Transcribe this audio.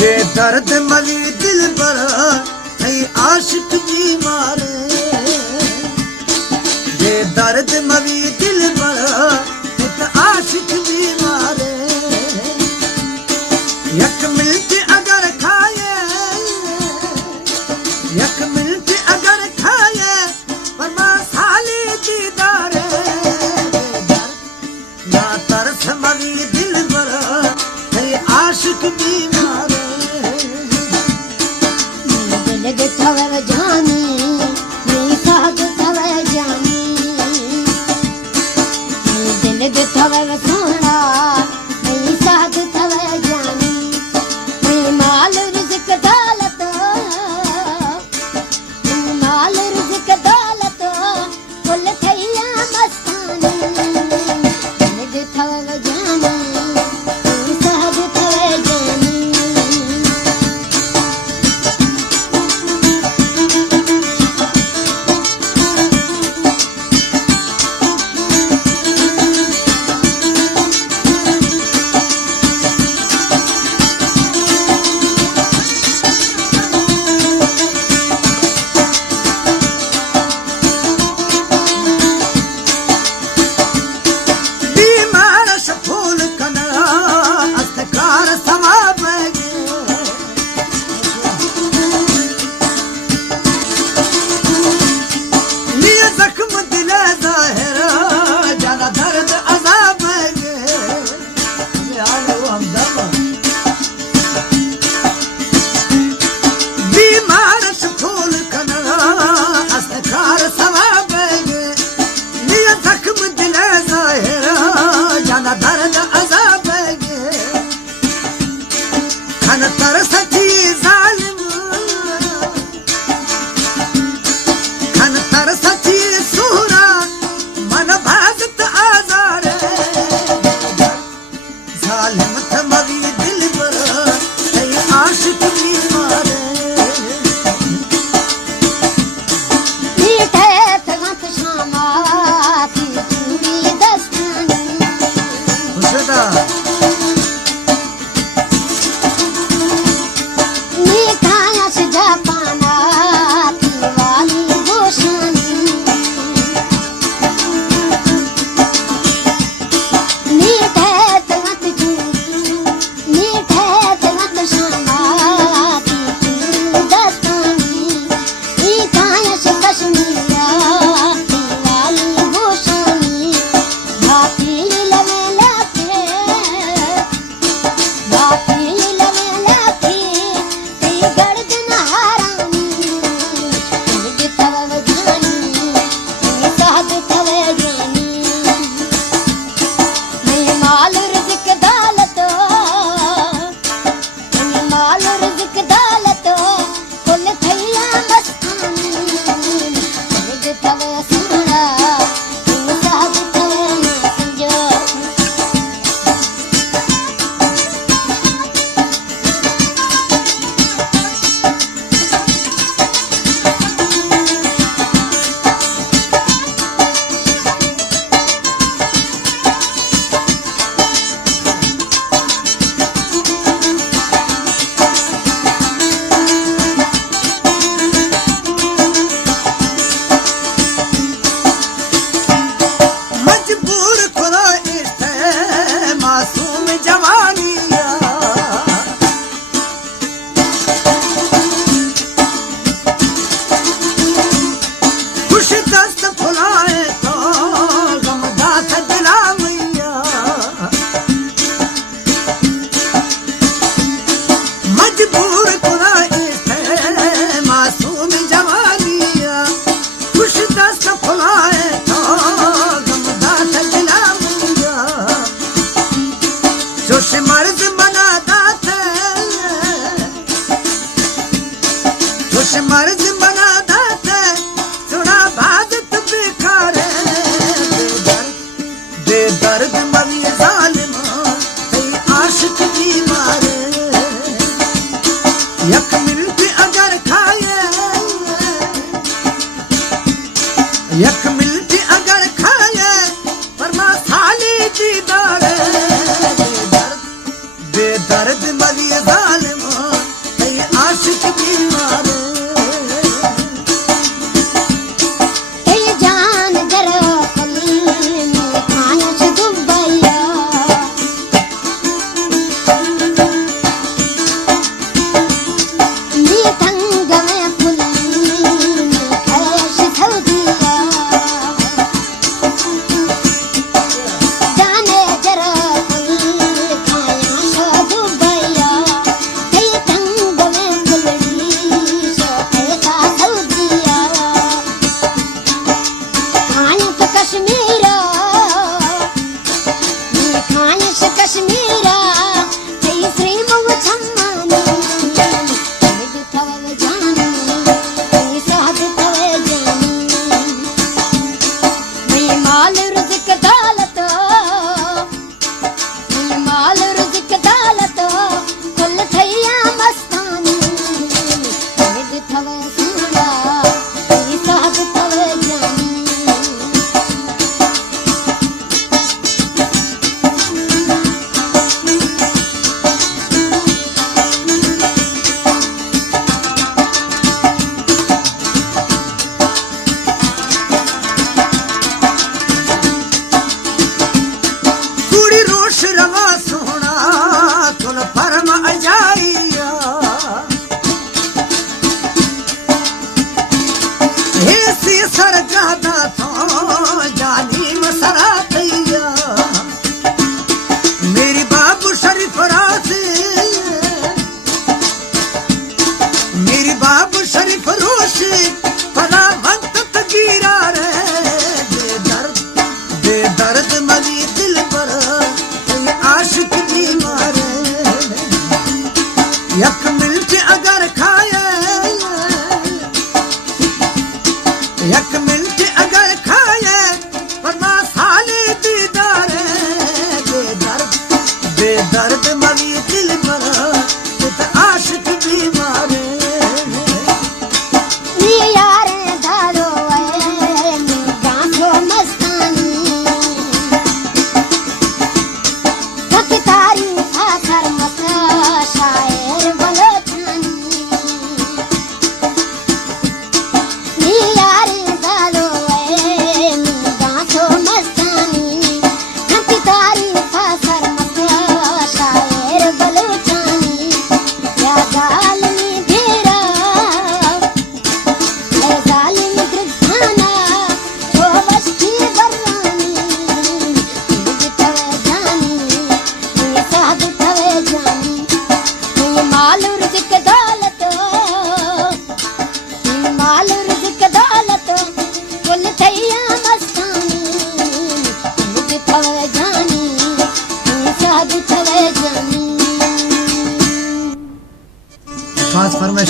दर्द मवी दिल पर आशिक भी मारे, ये दर्द मवी दिल पर आशिक भी मारे। यक मिनट अगर खाए, यक मिनट अगर खाए परमा साली दीदारे। ना तरस मवी दिल पर आशिक भी मारे। दिल थवे जानी मेरी साथ थवे जानी, दिल थवे सोना मेरी साथ थवे जानी। माल रिज़्क़ दौलत, माल रिज़्क़ दौलत कुल थैया मस्तानी। दिल थवे जानी मेरी साथ थवे जानी। मर्ज बना दाते थोड़ा बादत बेखारे। बेदर्द मवी जालिमा आशिक भी मारे। यक मिनट अगर खाए, यक मिनट अगर खाए परमा साली दीदारे। बेदर्द मवी जालिमा यक मिर्च अगर खाए, यक मिर्च अगर खाए वरना साले दीदार बेदर्द मरी दिल भरा तो आशिक बीमार यार दारो गांठो मस्तानी तारी फासर मसा शायर बलोचानी यार दारो गांठो मस्तानी तारी फासर मसा शायर बलोचानी या जालमी घेरा खास फरमाइश